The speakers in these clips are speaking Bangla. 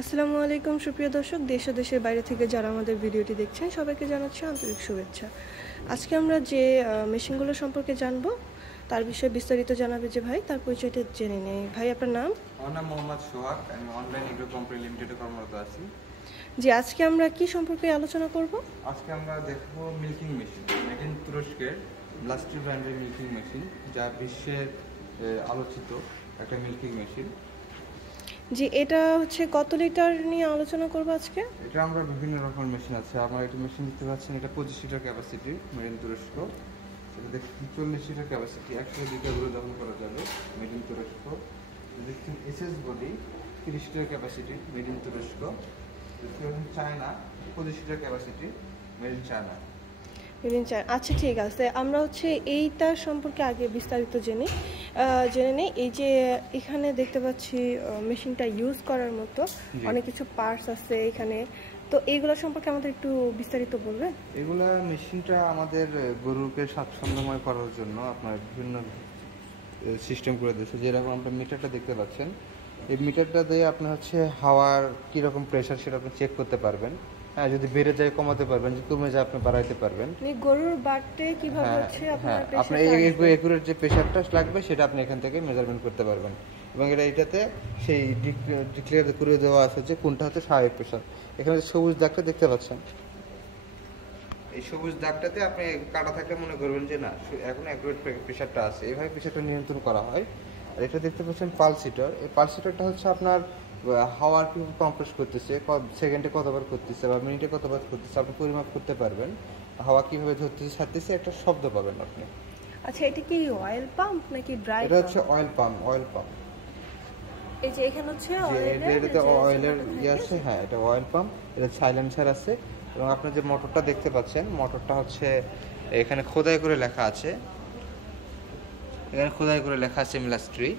আসসালামু আলাইকুম সুপ্রিয় দর্শক, দেশ ও দেশের বাইরে থেকে যারা আমাদের ভিডিওটি দেখছেন সবাইকে জানাচ্ছি আন্তরিক শুভেচ্ছা। আজকে আমরা যে মেশিনগুলো সম্পর্কে জানবো তার বিষয়ে বিস্তারিত জানাবে যে ভাই, তার পরিচয়টা জেনে নেই। ভাই, আপনার নাম? আমার নাম মোহাম্মদ সোহাগ। আমি অনলাইন এগ্রো কোম্পানি লিমিটেডে কর্মরত আছি। জি, আজকে আমরা কি সম্পর্কে আলোচনা করব? আজকে আমরা দেখব মিল্কিং মেশিন, মেড ইন তুরস্কের ব্লাস্টি ব্র্যান্ডের মিল্কিং মেশিন, যা বিশ্বের আলোচিত একটা মিল্কিং মেশিন। জি, এটা হচ্ছে কত লিটার নিয়ে আলোচনা করব আজকে? এটা আমরা বিভিন্ন রকমের মেশিন আছে। আমরা একটা মেশিন দেখতে পাচ্ছেন, এটা 25 লিটার ক্যাপাসিটি, মেড ইন তুরস্ক। সেটা দেখছেন 40 লিটার ক্যাপাসিটি, 100 লিটার গুলো দহন করা যাবে, মেড ইন তুরস্ক। দেখছেন SS body, 30 litre capacity, made in তুরস্ক। China, 25 litre capacity, made in China. আচ্ছা, ঠিক আছে। আমরা হচ্ছে এইটার সম্পর্কে আগে বিস্তারিত জেনে নেই। এই যে এখানে দেখতে পাচ্ছি মেশিনটা ইউজ করার মতো অনেক কিছু পার্টস আছে এখানে, তো এইগুলো সম্পর্কে আমাদের একটু বিস্তারিত বলবেন? এগুলা মেশিনটা আমাদের গরুকে স্বাচ্ছন্দ্যময় করার জন্য আপনার বিভিন্ন সিস্টেম করে দিয়েছে। যেরকম আপনার মিটারটা দেখতে পাচ্ছেন, এই মিটারটা দিয়ে আপনি হচ্ছে হাওয়ার কীরকম প্রেশার সেটা আপনি চেক করতে পারবেন। হ্যাঁ, যদি বেড়ে যায় কমাতে পারবেন, যদি কমে যায় আপনি বাড়াইতে পারবেন। গরুর বাটে কিভাবে হচ্ছে আপনার একুরেট যে প্রেশারটা লাগবে সেটা আপনি এখান থেকে মেজারমেন্ট করতে পারবেন। এবং এটাতে সেই ডিক্লেয়ার করে দেওয়া আছে যে কোনটা হচ্ছে স্বাভাবিক প্রেশার। এখানে সবুজ দাগটা দেখতে পাচ্ছেন, এই সবুজ দাগটাতে আপনি কাটা থাকলে মনে করবেন যে না, এখন অ্যাকুরেট প্রেশারটা আছে। এইভাবে প্রেশারটা নিয়ন্ত্রণ করা হয়। আর এটা দেখতে পাচ্ছেন পালস হিটার। এই পালস হিটারটা হচ্ছে আপনার হাওয়ার কীভাবে কম্প্রেস করতেছে, সেকেন্ডে কতবার করতেছে বা মিনিটে কতবার করতেছে আপনি পরিমাপ করতে পারবেন। হাওয়া কীভাবে ধরতেছে ছাড়তেছে একটা শব্দ পাবেন আপনি। আচ্ছা, এটা কি অয়েল পাম্প নাকি ড্রাই? এটা হচ্ছে অয়েল পাম্প। এই যে এখানে হচ্ছে এটাতে অয়েলের আছে। হ্যাঁ, এটা অয়েল পাম্প। এটা সাইলেন্সার আছে। এবং আপনার যে মোটরটা দেখতে পাচ্ছেন, মোটরটা হচ্ছে এখানে খোদাই করে লেখা আছে, মিলাস্ট্রি।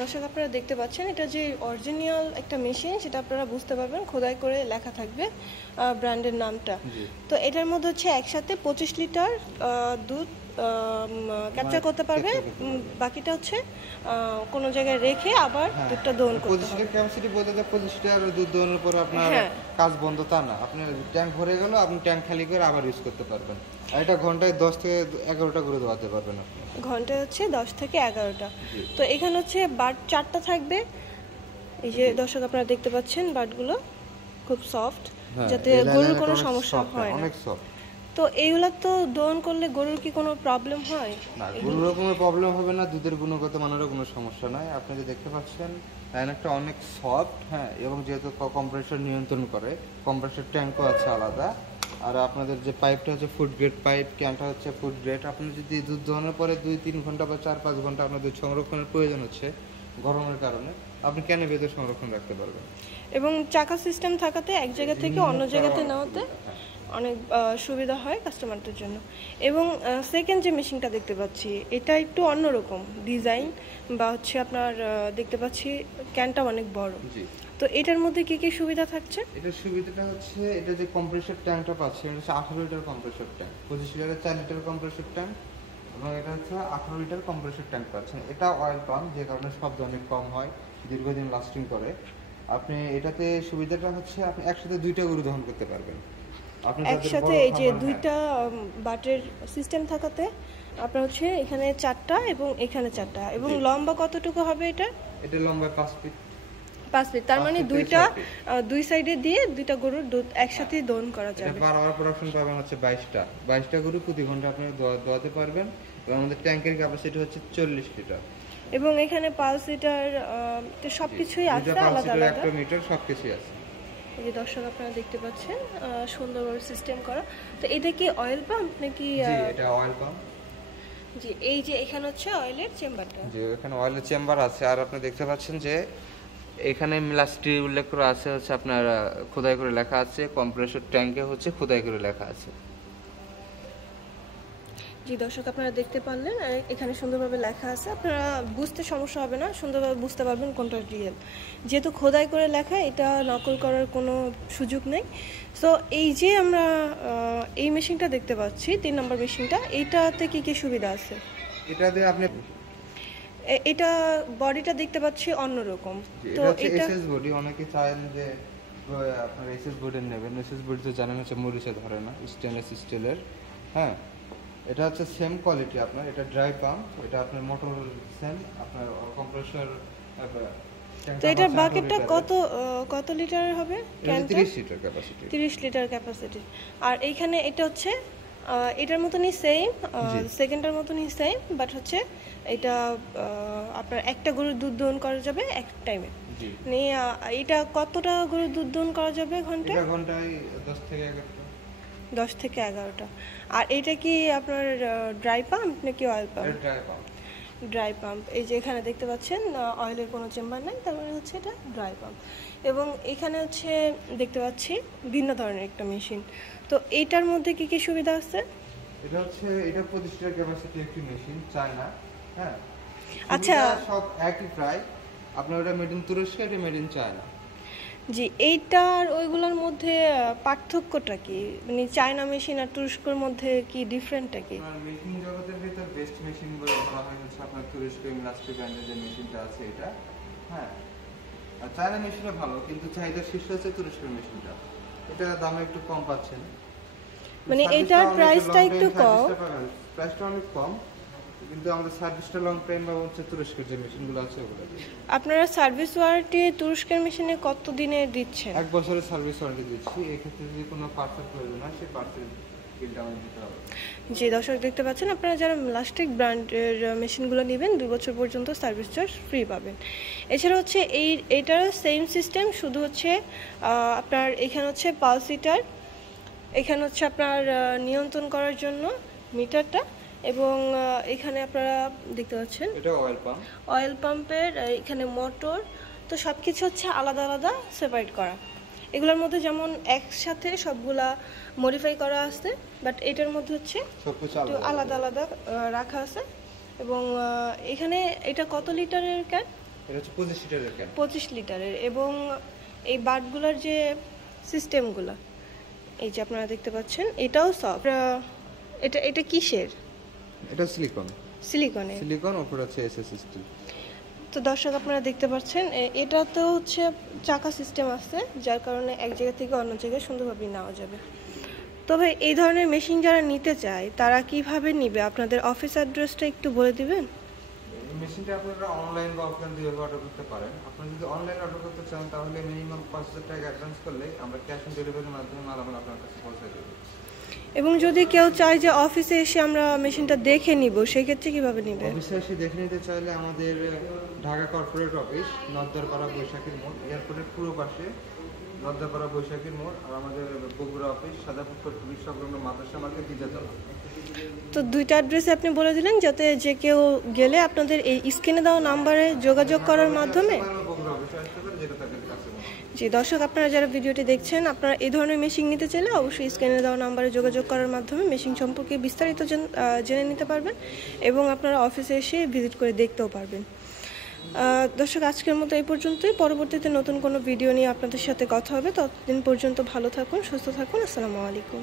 দর্শক, আপনারা দেখতে পাচ্ছেন এটা যে অরিজিনাল একটা মেশিন, সেটা আপনারা বুঝতে পারবেন, খোদাই করে লেখা থাকবে ব্র্যান্ডের নামটা। তো এটার মধ্যে হচ্ছে একসাথে 25 লিটার দুধ ক্যাপচার করতে পারবে। বাকিটা হচ্ছে কোনো জায়গায় রেখে আবার দুধটা দহন করতে হবে। 25 ক্যাপাসিটি বলতে 25 লিটার দুধ দহনের পরে আপনার কাজ বন্ধ তা না। আপনার ট্যাঙ্ক ভরে গেল, আপনি ট্যাঙ্ক খালি করে আবার ইউজ করতে পারবেন। আর এটা ঘন্টায় 10 থেকে 11টা করে দোয়াতে পারবেন আপনি। ঘন্টায় হচ্ছে 10 থেকে 11টা। তো এখানে হচ্ছে বাট 4টা থাকবে। এই যে দর্শক, আপনারা দেখতে পাচ্ছেন বাটগুলো খুব সফট, যাতে গরুর কোনো সমস্যা হয় না। অনেক সফট। তো এইগুলা তো দহন করলে গরুর কি কোনো প্রবলেম হয়? না, গরুর কোনো প্রবলেম হবে না, দুধের গুণগত মানেরও কোনো সমস্যা নাই। আপনি যে দেখতে পাচ্ছেন একটা অনেক সফট, হ্যাঁ, এবং যেহেতু কম্প্রেসর নিয়ন্ত্রণ করে, কম্প্রেসর ট্যাঙ্কও আছে আলাদা। আর আপনাদের যে পাইপটা হচ্ছে ফুড গ্রেড পাইপ, ক্যানটা হচ্ছে ফুড গ্রেড। আপনি যদি দুধ দহনের পরে 2-3 ঘন্টা বা 4-5 ঘন্টা আপনার দুধ সংরক্ষণের প্রয়োজন হচ্ছে গরমের কারণে, আপনি ক্যানে ভেতরে সংরক্ষণ রাখতে পারবেন। এবং চাকা সিস্টেম থাকাতে এক জায়গা থেকে অন্য জায়গাতে নেওয়াতে অনেক সুবিধা হয় কাস্টমারদের জন্য। এবং সেকেন্ড যে মেশিনটা দেখতে পাচ্ছি, এটা একটু অন্যরকম ডিজাইন, বা হচ্ছে আপনার দেখতে পাচ্ছি ক্যানটা অনেক বড়। তো এটার মধ্যে কি কি সুবিধা থাকছে? এটার সুবিধাটা হচ্ছে, এটা যে কম্প্রেসর ট্যাঙ্কটা পাচ্ছি, এটা হচ্ছে 18 লিটার কম্প্রেসর ট্যাঙ্ক। 25 লিটারের 4 লিটার কম্প্রেসর ট্যাঙ্ক, এবং এটা হচ্ছে 18 লিটার কম্প্রেসর ট্যাঙ্ক পাচ্ছেন। এটা অয়েল পাম্প, যে কারণে শব্দ অনেক কম হয়, দীর্ঘদিন লাস্টিং করে। আপনি এটাতে সুবিধাটা হচ্ছে আপনি একসাথে 2টা গরু দহন করতে পারবেন। একসাথে এই যে 2টা বাটের সিস্টেম থাকাতে আপনার হচ্ছে এখানে 4টা এবং এখানে 4টা। এবং লম্বা কতটুকু হবে এটা? এটা লম্বা 5 ফিট। 5 ফিট, তার মানে দুই সাইডে দিয়ে 2টা গরুর দুধ একসাথে দহন করা যাবে। পার আওয়ার প্রোডাকশন পাবেন হচ্ছে 22টা গরু প্রতি ঘন্টা আপনি দোয়াতে পারবেন। এবং আমাদের ট্যাঙ্কের ক্যাপাসিটি হচ্ছে 40 লিটার। এবং এখানে পালস লিটার সবকিছুই আছে আলাদা আলাদা, একটা মিটার সবকিছুই আছে। এই যে দর্শক, আপনারা দেখতে পাচ্ছেন সুন্দরভাবে সিস্টেম করা। তো এটা কি অয়েল পাম্প নাকি? জি, এটা অয়েল পাম্প। জি, এই যে এখানে হচ্ছে অয়েলের চেম্বারটা। জি, এখানে অয়েলের চেম্বার আছে। আর আপনি দেখতে পাচ্ছেন যে এখানে মিলাস্ট্রি উল্লেখ করা আছে, হচ্ছে আপনার খোদাই করে লেখা আছে। কম্প্রেসর ট্যাঙ্কে হচ্ছে খোদাই করে লেখা আছে। জি দর্শক, আপনারা দেখতে পারলেন, এখানে সুন্দরভাবে লেখা আছে। আপনারা বুঝতে সমস্যা হবে না, সুন্দরভাবে বুঝতে পারবেন কোনটা রিয়েল। যেহেতু খোদাই করে লেখা, এটা নকল করার কোনো সুযোগ নেই। সো এই যে আমরা এই মেশিনটা দেখতে পাচ্ছি, 3 নম্বর মেশিনটা, এইটাতে কি কি সুবিধা আছে? এটাতে আপনি এটা বডিটা দেখতে পাচ্ছি অন্যরকম। তো এটা এসএস বডি, অনেকে চান যে আপনার এসএস বডি নেবেন। এসএস বডি তো জানেন হচ্ছে মরিচে ধরে না, স্টেনলেস স্টিলের। হ্যাঁ, এটা হচ্ছে সেম কোয়ালিটি আপনার। এটা ড্রাই পাম্প, এটা আপনার মোটর সেম, আপনার কম্প্রেসর। তো এটার বাকেটটা কত লিটার হবে? 30 লিটার ক্যাপাসিটি। 30 litre capacity. আর এইখানে এটা হচ্ছে এটার মতনই সেম, সেকেন্ডটার মতনই সেম, বাট হচ্ছে এটা আপনার একটা গরুর দুধ দহন করা যাবে এক টাইমে। মানে এটা কতটা গরুর দুধ দহন করা যাবে ঘন্টায়? এটা ঘন্টায় 10 থেকে 11টা। আর এটা কি আপনার ড্রাই পাম্প নাকি oil pump? Dry pump. Dry pump. এই যে এখানে দেখতে পাচ্ছেন অয়েলের কোনো চেম্বার নাই, তার মানে হচ্ছে এটা ড্রাই পাম্প। এবং এখানে হচ্ছে দেখতে পাচ্ছি ভিন্ন ধরনের একটা মেশিন। তো এইটার মধ্যে কি কি সুবিধা আছে? এটা হচ্ছে 25 লিটার ক্যাপাসিটি একটি মেশিন, চায়না। হ্যাঁ, আচ্ছা, সব একই প্রায়। আপনার ওটা মেড ইন তুরস্ক, এটা মেড ইন চায়না। জি, এইটার ওইগুলোর মধ্যে পার্থক্যটা কি? মানে চায়না মেশিন আর তুরস্কর মধ্যে কি ডিফারেন্টটা কি? মেশিন জগতের ভিতর বেস্ট মেশিন বলে ধরা হয় হচ্ছে আপনার তুরস্ক ইন্ডাস্ট্রি ব্র্যান্ডের যে মেশিনটা আছে এটা। হ্যাঁ, আর চায়না মেশিনও ভালো, কিন্তু চাহিদার শীর্ষে হচ্ছে তুরস্কের মেশিনটা। এটা দামে একটু কম পাচ্ছেন, মানে এটার প্রাইসটা একটু কম। প্রাইসটা অনেক কম, কিন্তু আমাদের সার্ভিসটা লং টাইম বা হচ্ছে তুরস্কের যে মেশিনগুলো আছে ওগুলো। আপনারা সার্ভিস ওয়ারেন্টি তুরস্কের মেশিনে কত দিনে দিচ্ছেন? 1 বছরের সার্ভিস ওয়ারেন্টি দিচ্ছি। এই ক্ষেত্রে যদি কোনো পার্সেল প্রয়োজন হয় সেই পার্সেল বিলটা আমাদের দিতে হবে। জি দর্শক, দেখতে পাচ্ছেন আপনারা যারা লাস্টিক ব্র্যান্ডের মেশিনগুলো নেবেন 2 বছর পর্যন্ত সার্ভিস চার্জ ফ্রি পাবেন। এছাড়া হচ্ছে এইটারও সেম সিস্টেম, শুধু হচ্ছে আপনার এখানে হচ্ছে পালস হিটার, এখানে হচ্ছে আপনার নিয়ন্ত্রণ করার জন্য মিটারটা, এবং এখানে আপনারা দেখতে পাচ্ছেন এটা অয়েল পাম্প। অয়েল পাম্পের এখানে মোটর। তো সব কিছু হচ্ছে আলাদা আলাদা সেপারেট করা। এগুলোর মধ্যে যেমন একসাথে সবগুলা মডিফাই করা আছে, বাট এটার মধ্যে হচ্ছে একটু আলাদা আলাদা রাখা আছে। এবং এখানে এটা কত লিটারের ক্যান? এটা হচ্ছে 25 লিটারের ক্যান। 25 লিটারের। এবং এই বাটগুলোর যে সিস্টেমগুলো এই যে আপনারা দেখতে পাচ্ছেন, এটাও সফট। এটা কিসের? এটা সিলিকন। সিলিকন উপরে আছে এসএস স্টিল। তো দর্শক আপনারা দেখতে পাচ্ছেন এটা তো হচ্ছে চাকা সিস্টেম আছে, যার কারণে এক জায়গা থেকে অন্য জায়গায় সুন্দরভাবে নেওয়া যাবে। তবে এই ধরনের মেশিন যারা নিতে চায় তারা কিভাবে নিবে? আপনাদের অফিস অ্যাড্রেসটা একটু বলে দিবেন। মেশিনটা আপনারা অনলাইন বা অফলাইন দুই ভাবে অর্ডার করতে পারেন। আপনারা যদি অনলাইন অর্ডার করতে চান তাহলে মিনিমাম 5000 টাকা অ্যাডভান্স করলে আমরা ক্যাশ অন ডেলিভারির মাধ্যমে মাল আপনার কাছে পৌঁছে দেব। এবং যদি কেউ চায় যে অফিসে এসে আমরা মেশিনটা দেখে নিব, সেই ক্ষেত্রে কিভাবে নিবে? অফিসে এসে দেখে নিতে চাইলে আমাদের ঢাকা কর্পোরেট অফিস, নদ্দারপাড়া বৈশাখীর মোড়, এয়ারপোর্টের পুরো পাশে নদ্দারপাড়া বৈশাখীর মোড়। আর আমাদের বগুড়া অফিস সাদাপুর পুলিশ সংলগ্ন মাদ্রাসা মার্কেট দ্বিতীয়তলা। তো দুইটা অ্যাড্রেসে আপনি বলে দিলেন, যাতে যে কেউ গেলে আপনাদের এই স্ক্রিনে দেওয়া নাম্বারে যোগাযোগ করার মাধ্যমে। জি দর্শক, আপনারা যারা ভিডিওটি দেখছেন, আপনারা এই ধরনের মেশিন নিতে চাইলে অবশ্যই স্ক্রিনে দেওয়া নাম্বারে যোগাযোগ করার মাধ্যমে মেশিন সম্পর্কে বিস্তারিত জেনে নিতে পারবেন, এবং আপনারা অফিসে এসে ভিজিট করে দেখতেও পারবেন। দর্শক, আজকের মতো এই পর্যন্তই। পরবর্তীতে নতুন কোনো ভিডিও নিয়ে আপনাদের সাথে কথা হবে। ততদিন পর্যন্ত ভালো থাকুন, সুস্থ থাকুন। আসসালামু আলাইকুম।